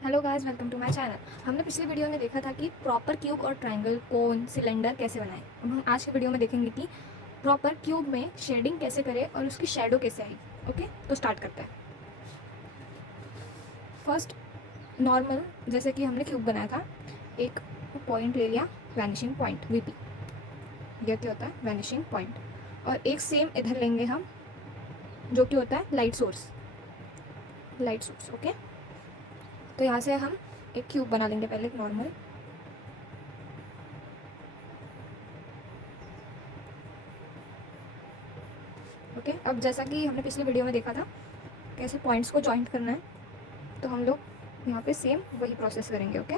Hello guys, welcome to my channel. हमने पिछले video में देखा था कि प्रॉपर क्यूब और ट्रायंगल, कोन, सिलेंडर कैसे बनाएं। अब हम आज के वीडियो में देखेंगे कि प्रॉपर क्यूब में शेडिंग कैसे करें और उसकी शैडो कैसे आई। ओके, तो स्टार्ट करते हैं। फर्स्ट, नॉर्मल जैसे कि हमने क्यूब बनाया था, एक पॉइंट ले लिया, वैनिशिंग पॉइंट वीपी, यह क्या होता है वैनिशिंग पॉइंट। और एक सेम इधर लेंगे हम, जो कि होता है लाइट सोर्स। ओके, तो यहाँ से हम एक क्यूब बना लेंगे पहले, एक नॉर्मल। ओके, अब जैसा कि हमने पिछले वीडियो में देखा था कैसे पॉइंट्स को जॉइंट करना है, तो हम लोग यहाँ पे सेम वही प्रोसेस करेंगे। ओके,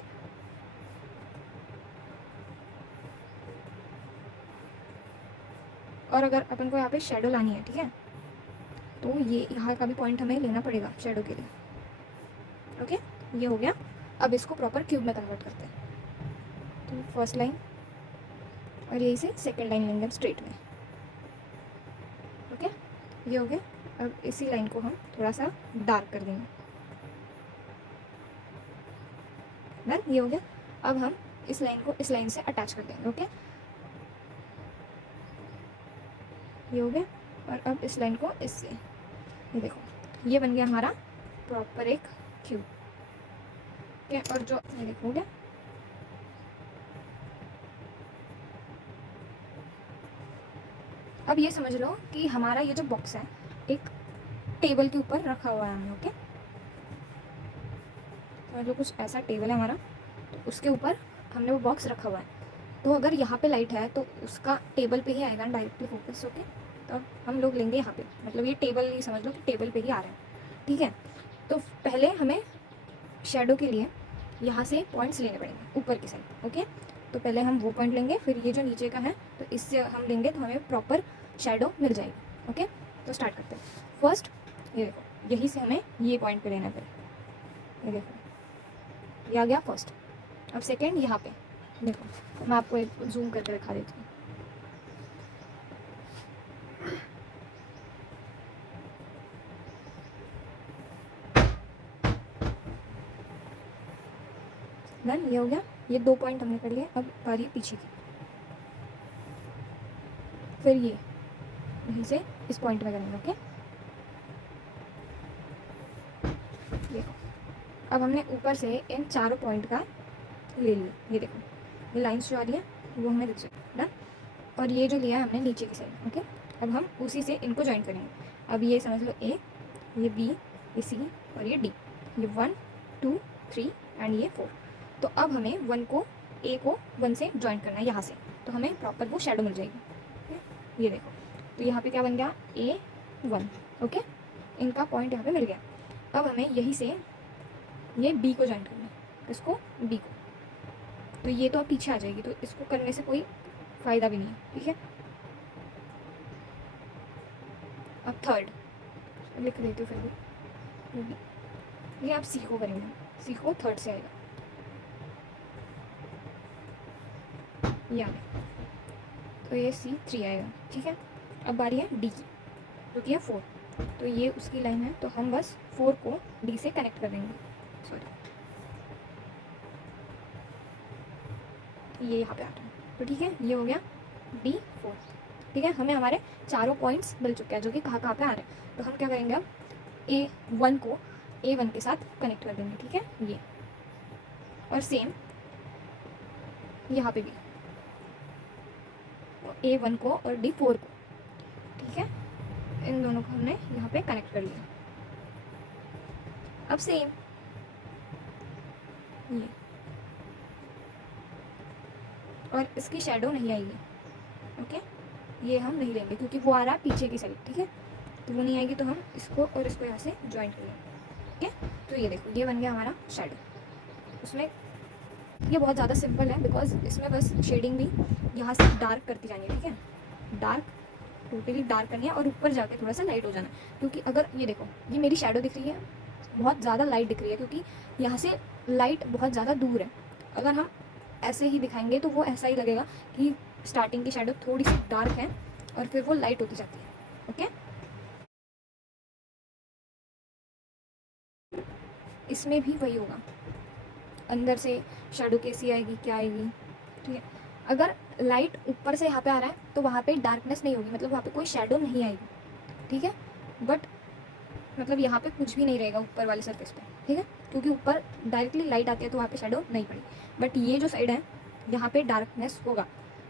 और अगर अपन को यहाँ पे शेडो लानी है, ठीक है, तो ये यहाँ का भी पॉइंट हमें लेना पड़ेगा शेडो के लिए। ओके, ये हो गया। अब इसको प्रॉपर क्यूब में कन्वर्ट करते हैं। तो फर्स्ट लाइन और यही से सेकेंड लाइन लेंगे स्ट्रेट में। ओके, ये हो गया। अब इसी लाइन को हम थोड़ा सा डार्क कर देंगे। डन, ये हो गया। अब हम इस लाइन को इस लाइन से अटैच कर देंगे। ओके, ये हो गया। और अब इस लाइन को इससे, ये देखो, ये बन गया हमारा प्रॉपर एक क्यूब। ओके, और जो ये देखो हो गया। अब ये समझ लो कि हमारा ये जो बॉक्स है एक टेबल के ऊपर रखा हुआ है हमने। ओके, समझ लो कुछ ऐसा टेबल है हमारा, तो उसके ऊपर हमने वो बॉक्स रखा हुआ है। तो अगर यहाँ पे लाइट है तो उसका टेबल पे ही आएगा डायरेक्टली फोकस। ओके, तो अब हम लोग लेंगे यहाँ पे, मतलब ये टेबल ही समझ लो कि टेबल पे ही आ रहा है। ठीक है, तो पहले हमें शेडो के लिए यहाँ से पॉइंट्स लेने पड़ेंगे ऊपर की साइड। ओके, तो पहले हम वो पॉइंट लेंगे, फिर ये जो नीचे का है तो इससे हम लेंगे तो हमें प्रॉपर शेडो मिल जाएगी। ओके, तो स्टार्ट करते हैं। फर्स्ट, ये देखो, यहीं से हमें ये पॉइंट पे लेना पड़ेगा। ये देखो, ये आ गया फर्स्ट। अब सेकेंड, यहाँ पे देखो, मैं आपको एक जूम करके दिखा देती हूँ। डन, ये हो गया। ये दो पॉइंट हमने कर लिए। अब बारी पीछे की, फिर ये यहीं से इस पॉइंट में करेंगे। ओके, देखो, अब हमने ऊपर से इन चारों पॉइंट का ले लिया। ये देखो, ये लाइन्स जो आ रही है वो हमें दिख जाए। डन, और ये जो लिया है हमने नीचे की साइड। ओके, अब हम उसी से इनको ज्वाइन करेंगे। अब ये समझ लो ए, ये बी, ये सी और ये डी, ये 1 2 3 एंड ये 4। तो अब हमें वन को, ए को 1 से ज्वाइन करना है यहाँ से, तो हमें प्रॉपर वो शेडो मिल जाएगी। ओके, ये देखो, तो यहाँ पे क्या बन गया, A1। ओके, इनका पॉइंट यहाँ पे मिल गया। अब हमें यहीं से ये बी को ज्वाइन करना है, इसको बी को, तो ये तो अब पीछे आ जाएगी, तो इसको करने से कोई फ़ायदा भी नहीं है। ठीक है, अब थर्ड लिख देती हूँ फिर भी, ये आप सी को करेंगे, सी को थर्ड से आएगा, ये तो ये C3 आएगा। ठीक है, अब बारी है डी की, जो कि है 4। तो ये उसकी लाइन है, तो हम बस 4 को डी से कनेक्ट कर देंगे। सॉरी, ये यहाँ पे आता है, तो ठीक है, ये हो गया D4। ठीक है, हमें हमारे चारों पॉइंट्स मिल चुके हैं जो कि कहाँ कहाँ पे आ रहे हैं। तो हम क्या करेंगे, अब A1 को A1 के साथ कनेक्ट कर देंगे। ठीक है, ये, और सेम यहाँ पे भी A1 को और D4 को। ठीक है, इन दोनों को हमने यहाँ पे कनेक्ट कर लिया। अब सेम ये, और इसकी शेडो नहीं आएगी। ओके, ये हम नहीं लेंगे क्योंकि वो आ रहा है पीछे की साइड। ठीक है, तो वो नहीं आएगी, तो हम इसको और इसको यहाँ से ज्वाइंट कर लेंगे। ठीक है, तो ये देखो, ये बन गया हमारा शेडो। उसमें ये बहुत ज़्यादा सिंपल है, बिकॉज इसमें बस शेडिंग भी यहाँ से डार्क करती जानी है। ठीक है, डार्क, टोटली डार्क करनी है और ऊपर जाके थोड़ा सा लाइट हो जाना है। क्योंकि अगर ये देखो, ये मेरी शेडो दिख रही है, बहुत ज़्यादा लाइट दिख रही है, क्योंकि यहाँ से लाइट बहुत ज़्यादा दूर है। अगर हम ऐसे ही दिखाएंगे तो वो ऐसा ही लगेगा कि स्टार्टिंग की शेडो थोड़ी सी डार्क है और फिर वो लाइट होती जाती है। ओके, इसमें भी वही होगा। अंदर से शेडो कैसी आएगी, क्या आएगी, ठीक है। अगर लाइट ऊपर से यहाँ पे आ रहा है तो वहाँ पे डार्कनेस नहीं होगी, मतलब वहाँ पे कोई शेडो नहीं आएगी, ठीक है। बट मतलब यहाँ पे कुछ भी नहीं रहेगा ऊपर वाले सरफेस पे, ठीक है, क्योंकि ऊपर डायरेक्टली लाइट आती है तो वहाँ पे शेडो नहीं पड़ी। बट ये जो साइड है यहाँ पे डार्कनेस होगा,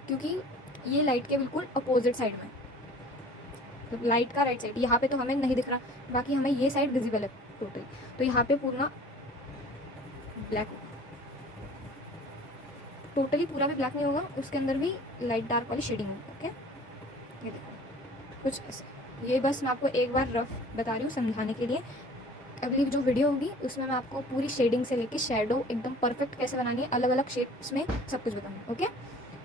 क्योंकि ये लाइट के बिल्कुल अपोजिट साइड में, तो लाइट का राइट साइड यहाँ पे तो हमें नहीं दिख रहा, बाकी हमें ये साइड विजिबल है टोटल, तो यहाँ पे पूरा ब्लैक होगा, टोटली पूरा भी ब्लैक नहीं होगा, उसके अंदर भी लाइट डार्क वाली शेडिंग होगी। ओके, ये देखो कुछ ऐसे। ये बस मैं आपको एक बार रफ बता रही हूँ समझाने के लिए। अगली जो वीडियो होगी उसमें मैं आपको पूरी शेडिंग से लेके शेडो एकदम परफेक्ट कैसे बनानी है, अलग अलग शेप्स में सब कुछ बताऊँगी। ओके,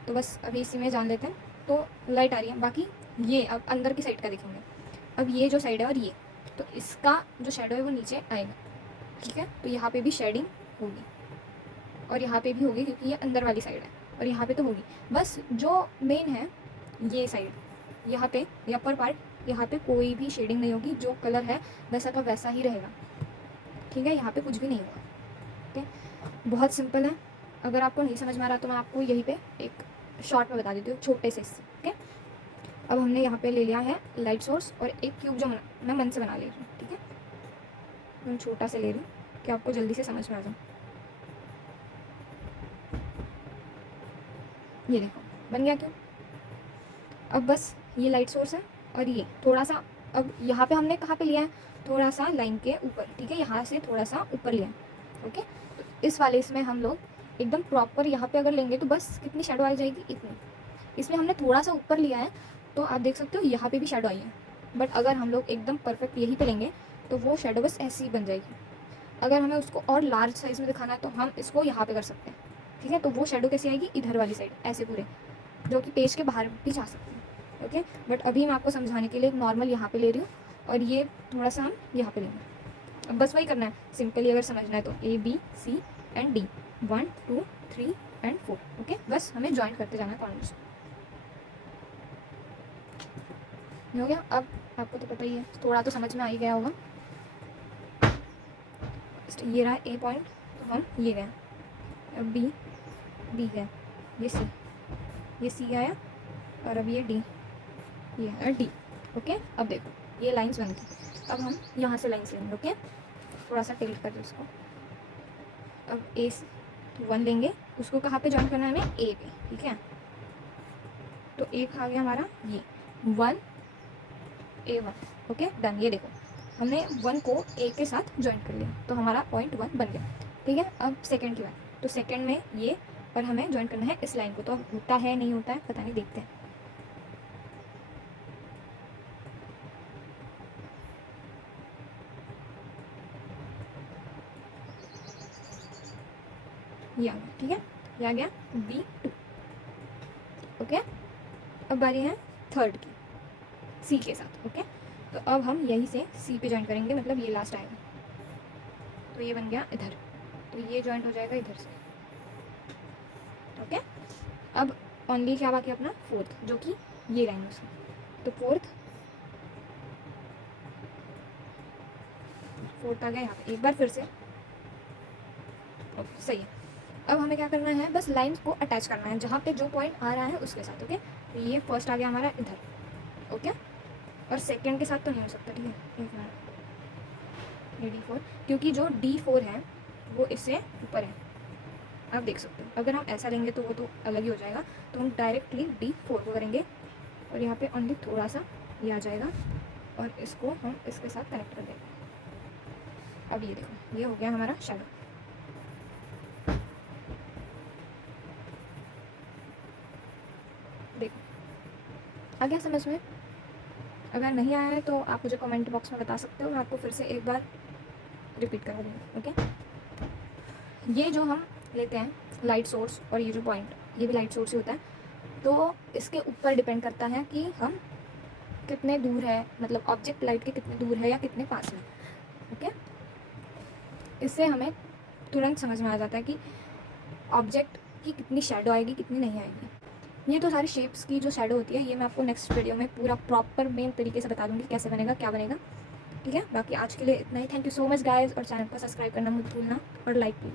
तो बस अभी इसी में जान लेते हैं। तो लाइट आ रही है, बाकी ये अब अंदर की साइड का देखेंगे। अब ये जो साइड है और ये, तो इसका जो शेडो है वो नीचे आएगा, ठीक है। तो यहाँ पे भी शेडिंग होगी और यहाँ पे भी होगी, क्योंकि ये अंदर वाली साइड है, और यहाँ पे तो होगी। बस जो मेन है ये साइड, यहाँ पे ये अपर पार्ट, यहाँ पे कोई भी शेडिंग नहीं होगी, जो कलर है वैसा का वैसा ही रहेगा, ठीक है। यहाँ पे कुछ भी नहीं होगा, ठीक है। बहुत सिंपल है। अगर आपको नहीं समझ में आ रहा तो मैं आपको यहीं पे एक शॉर्ट में बता देती हूँ, छोटे से इससे। ठीक है, अब हमने यहाँ पे ले लिया है लाइट सोर्स और एक क्यूब जो मैं मन से बना ले रही हूँ, ठीक है। मैं छोटा से ले रही हूँ कि आपको जल्दी से समझ में आ जाए। ये देखो बन गया क्यों। अब बस ये लाइट सोर्स है और ये थोड़ा सा, अब यहाँ पे हमने कहाँ पे लिया है, थोड़ा सा लाइन के ऊपर, ठीक है, यहाँ से थोड़ा सा ऊपर लिया है। ओके, तो इस वाले इसमें हम लोग एकदम प्रॉपर यहाँ पे अगर लेंगे तो बस कितनी शेडो आ जाएगी, इतनी। इसमें हमने थोड़ा सा ऊपर लिया है तो आप देख सकते हो यहाँ पे भी शेडो आई है, बट अगर हम लोग एकदम परफेक्ट यहीं पे लेंगे तो वो शेडो बस ऐसी ही बन जाएगी। अगर हमें उसको और लार्ज साइज़ में दिखाना है तो हम इसको यहाँ पे कर सकते हैं, ठीक है। तो वो शेडो कैसी आएगी, इधर वाली साइड ऐसे पूरे, जो कि पेज के बाहर भी जा सकते हैं। ओके, बट अभी मैं आपको समझाने के लिए एक नॉर्मल यहाँ पे ले रही हूँ और ये थोड़ा सा हम यहाँ पे लेंगे। अब बस वही करना है सिंपली, अगर समझना है तो ABC and D, 1 2 3 and 4। Okay, बस हमें ज्वाइंट करते जाना है कॉर्नर्स। हो गया। अब आपको तो पता ही है, थोड़ा तो समझ में आ ही गया होगा। ये रहा A पॉइंट, तो हम ये गए, अब B गया, ये C आया, और अब ये D, ये है D। ओके, अब देखो ये लाइंस बन गई। अब हम यहाँ से लाइंस लेंगे। ओके, थोड़ा सा टिल्ट कर दो इसको। अब A1 लेंगे, उसको कहाँ पे जॉइन करना है हमें, A पे, ठीक है। तो एक आ गया हमारा ये 1 A1। Okay done. ये देखो हमने 1 को A के साथ ज्वाइन कर लिया, तो हमारा पॉइंट 1 बन गया, ठीक है। अब सेकंड की बात, तो सेकंड में ये और हमें ज्वाइन करना है इस लाइन को। तो अब होता है नहीं होता है पता नहीं, देखते हैं। ये आ गया, ठीक है, ये आ गया B2। ओके, अब बारी है थर्ड की, C के साथ। ओके, तो अब हम यहीं से C पे ज्वाइन करेंगे, मतलब ये लास्ट आएगा, तो ये बन गया इधर, तो ये ज्वाइंट हो जाएगा इधर से। ओके, अब ओनली क्या बाकी अपना फोर्थ, जो कि ये लाइन है उसकी, तो फोर्थ आ गया यहाँ पे एक बार फिर से। ओके, सही है। अब हमें क्या करना है, बस लाइंस को अटैच करना है जहाँ पे जो पॉइंट आ रहा है उसके साथ। ओके, तो ये फर्स्ट आ गया हमारा इधर। ओके, और सेकंड के साथ तो नहीं हो सकता, ठीक है, एक मिनट। ये D4, क्योंकि जो D4 है वो इससे ऊपर है, आप देख सकते हो। अगर हम ऐसा लेंगे तो वो तो अलग ही हो जाएगा, तो हम डायरेक्टली D4 को करेंगे और यहाँ पे ओनली थोड़ा सा ये आ जाएगा और इसको हम इसके साथ कनेक्ट कर देंगे। अब ये देखो ये हो गया हमारा शेडो। देखो आ गया समझ में। अगर नहीं आया है तो आप मुझे कमेंट बॉक्स में बता सकते हो, मैं आपको फिर से एक बार रिपीट करा दूँगी। ओके, ये जो हम लेते हैं लाइट सोर्स और ये जो पॉइंट, ये भी लाइट सोर्स ही होता है, तो इसके ऊपर डिपेंड करता है कि हम कितने दूर है, मतलब ऑब्जेक्ट लाइट के कितने दूर है या कितने पास में। ओके, इससे हमें तुरंत समझ में आ जाता है कि ऑब्जेक्ट की कितनी शेडो आएगी, कितनी नहीं आएगी। ये तो सारी शेप्स की जो शेडो होती है, ये मैं आपको नेक्स्ट वीडियो में पूरा प्रॉपर मेन तरीके से बता दूंगी कैसे बनेगा, क्या बनेगा, ठीक है। बाकी आज के लिए इतना ही। Thank you so much guys, और चैनल को सब्सक्राइब करना मत भूलना और लाइक प्लीज़।